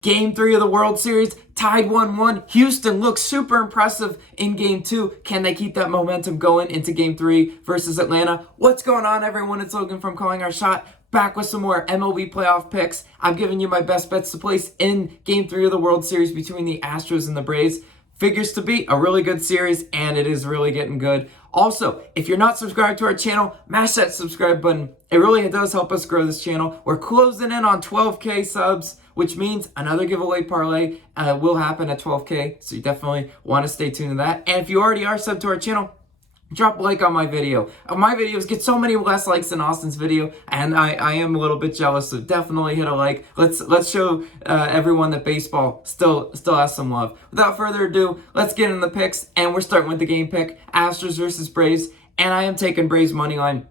Game 3 of the World Series, tied 1-1. Houston looks super impressive in Game 2. Can they keep that momentum going into Game 3 versus Atlanta? What's going on, everyone? It's Logan from Calling Our Shot, back with some more MLB playoff picks. I'm giving you my best bets to place in Game 3 of the World Series between the Astros and the Braves. Figures to be a really good series, and it is really getting good. Also, if you're not subscribed to our channel, mash that subscribe button. It really does help us grow this channel. We're closing in on 12K subs, which means another giveaway parlay will happen at 12K. So you definitely want to stay tuned to that. And if you already are subbed to our channel, drop a like on my video. My videos get so many less likes than Austin's video, and I am a little bit jealous, so definitely hit a like. Let's show everyone that baseball still has some love. Without further ado, let's get into the picks, and we're starting with the game pick, Astros versus Braves, and I am taking Braves money line.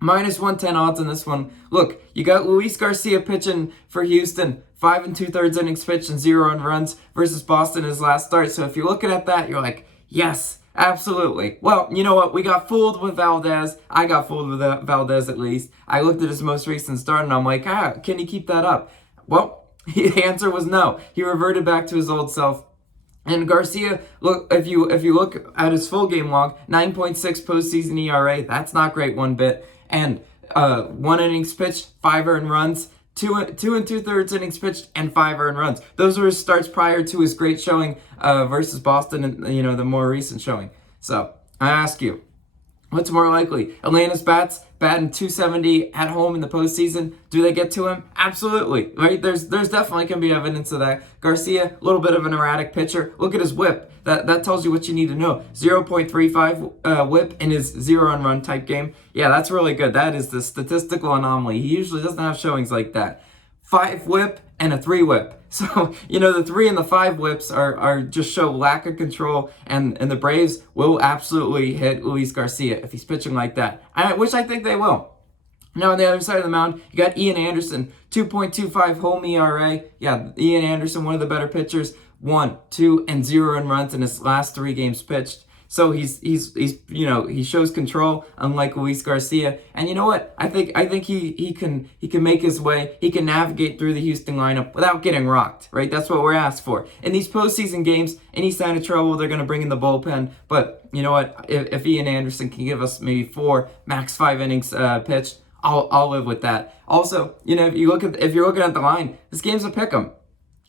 Minus 110 odds on this one. Look, you got Luis Garcia pitching for Houston. 5 2/3 innings pitched and 0 earned runs versus Boston his last start. So if you're looking at that, you're like, yes, absolutely. Well, you know what? We got fooled with Valdez. I got fooled with Valdez at least. I looked at his most recent start and I'm like, can he keep that up? Well, the answer was no. He reverted back to his old self. And Garcia, look, if you look at his full game log, 9.6 postseason ERA. That's not great one bit. And 1 innings pitched, 5 earned runs. 2 2/3 innings pitched and 5 earned runs. Those were his starts prior to his great showing versus Boston and the more recent showing. So I ask you, what's more likely? Atlanta's batting 270 at home in the postseason. Do they get to him? Absolutely. Right? There's definitely can be evidence of that. Garcia, a little bit of an erratic pitcher. Look at his whip. That tells you what you need to know. 0.35 whip in his 0 on run type game. Yeah, that's really good. That is the statistical anomaly. He usually doesn't have showings like that. 5 whip and a 3 whip. So, the 3 and the 5 whips are just show lack of control, and the Braves will absolutely hit Luis Garcia if he's pitching like that, which I think they will. Now, on the other side of the mound, you got Ian Anderson, 2.25 home ERA. Yeah, Ian Anderson, one of the better pitchers, 1, 2, and 0 in runs in his last 3 games pitched. So he shows control, unlike Luis Garcia. And you know what? I think he can make his way. He can navigate through the Houston lineup without getting rocked, right? That's what we're asked for. In these postseason games, any sign of trouble, they're going to bring in the bullpen. But you know what? If Ian Anderson can give us maybe 4, max 5 innings pitched, I'll live with that. Also, if you're looking at the line, this game's a pick'em,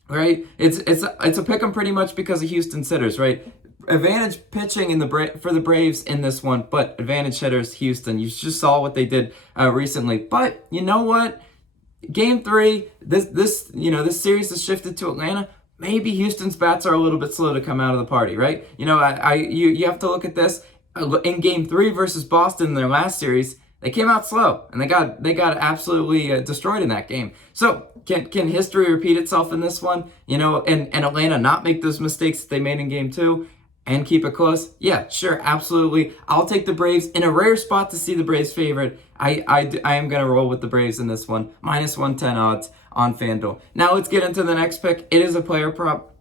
right? It's a pick'em pretty much because of Houston sitters, right? Advantage pitching for the Braves in this one, but advantage hitters Houston. You just saw what they did recently. But you know what? Game 3, this series has shifted to Atlanta. Maybe Houston's bats are a little bit slow to come out of the party, right? You have to look at this in Game 3 versus Boston in their last series. They came out slow, and they got absolutely destroyed in that game. So can history repeat itself in this one? And Atlanta not make those mistakes that they made in Game 2 and keep it close? Yeah, sure, absolutely. I'll take the Braves in a rare spot to see the Braves favorite. I am going to roll with the Braves in this one. Minus 110 odds on FanDuel. Now let's get into the next pick. It is a player prop,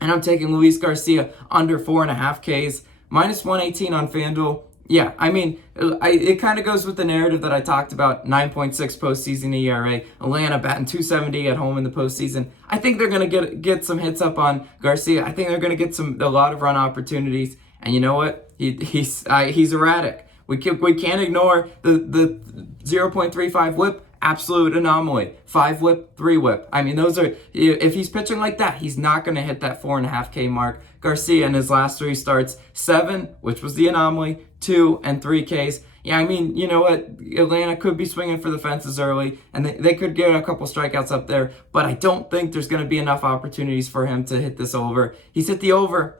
and I'm taking Luis Garcia under 4.5 Ks. Minus 118 on FanDuel. Yeah, it kind of goes with the narrative that I talked about, 9.6 postseason ERA, Atlanta batting 270 at home in the postseason. I think they're going to get some hits up on Garcia. I think they're going to get a lot of run opportunities. And you know what? He's erratic. We can't ignore the 0.35 whip. Absolute anomaly. 5 whip, 3 whip. Those are, if he's pitching like that, he's not going to hit that 4.5 K mark. Garcia in his last 3 starts, 7, which was the anomaly, 2 and 3 Ks. Yeah, you know what? Atlanta could be swinging for the fences early, and they could get a couple strikeouts up there, but I don't think there's going to be enough opportunities for him to hit this over. He's hit the over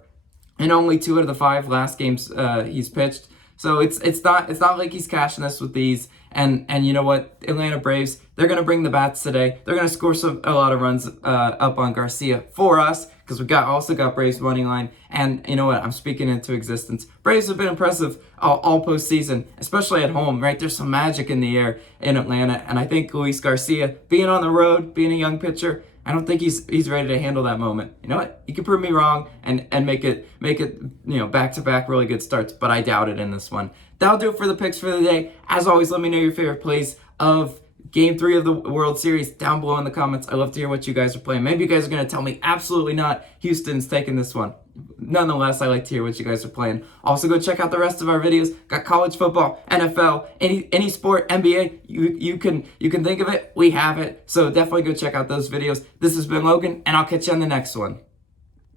in only 2 out of the 5 last games he's pitched. So it's not like he's cashing this with these. And you know what? Atlanta Braves, they're going to bring the bats today. They're going to score a lot of runs up on Garcia for us, because we also got Braves money line. And you know what? I'm speaking into existence. Braves have been impressive all postseason, especially at home, right? There's some magic in the air in Atlanta. And I think Luis Garcia, being on the road, being a young pitcher, I don't think he's ready to handle that moment. You know what? You can prove me wrong and make it back-to-back really good starts, but I doubt it in this one. That'll do it for the picks for the day. As always, let me know your favorite plays of Game 3 of the World Series down below in the comments. I love to hear what you guys are playing. Maybe you guys are going to tell me absolutely not. Houston's taking this one. Nonetheless, I like to hear what you guys are playing. Also, go check out the rest of our videos. Got college football, NFL, any sport, NBA. You can think of it. We have it. So definitely go check out those videos. This has been Logan, and I'll catch you on the next one.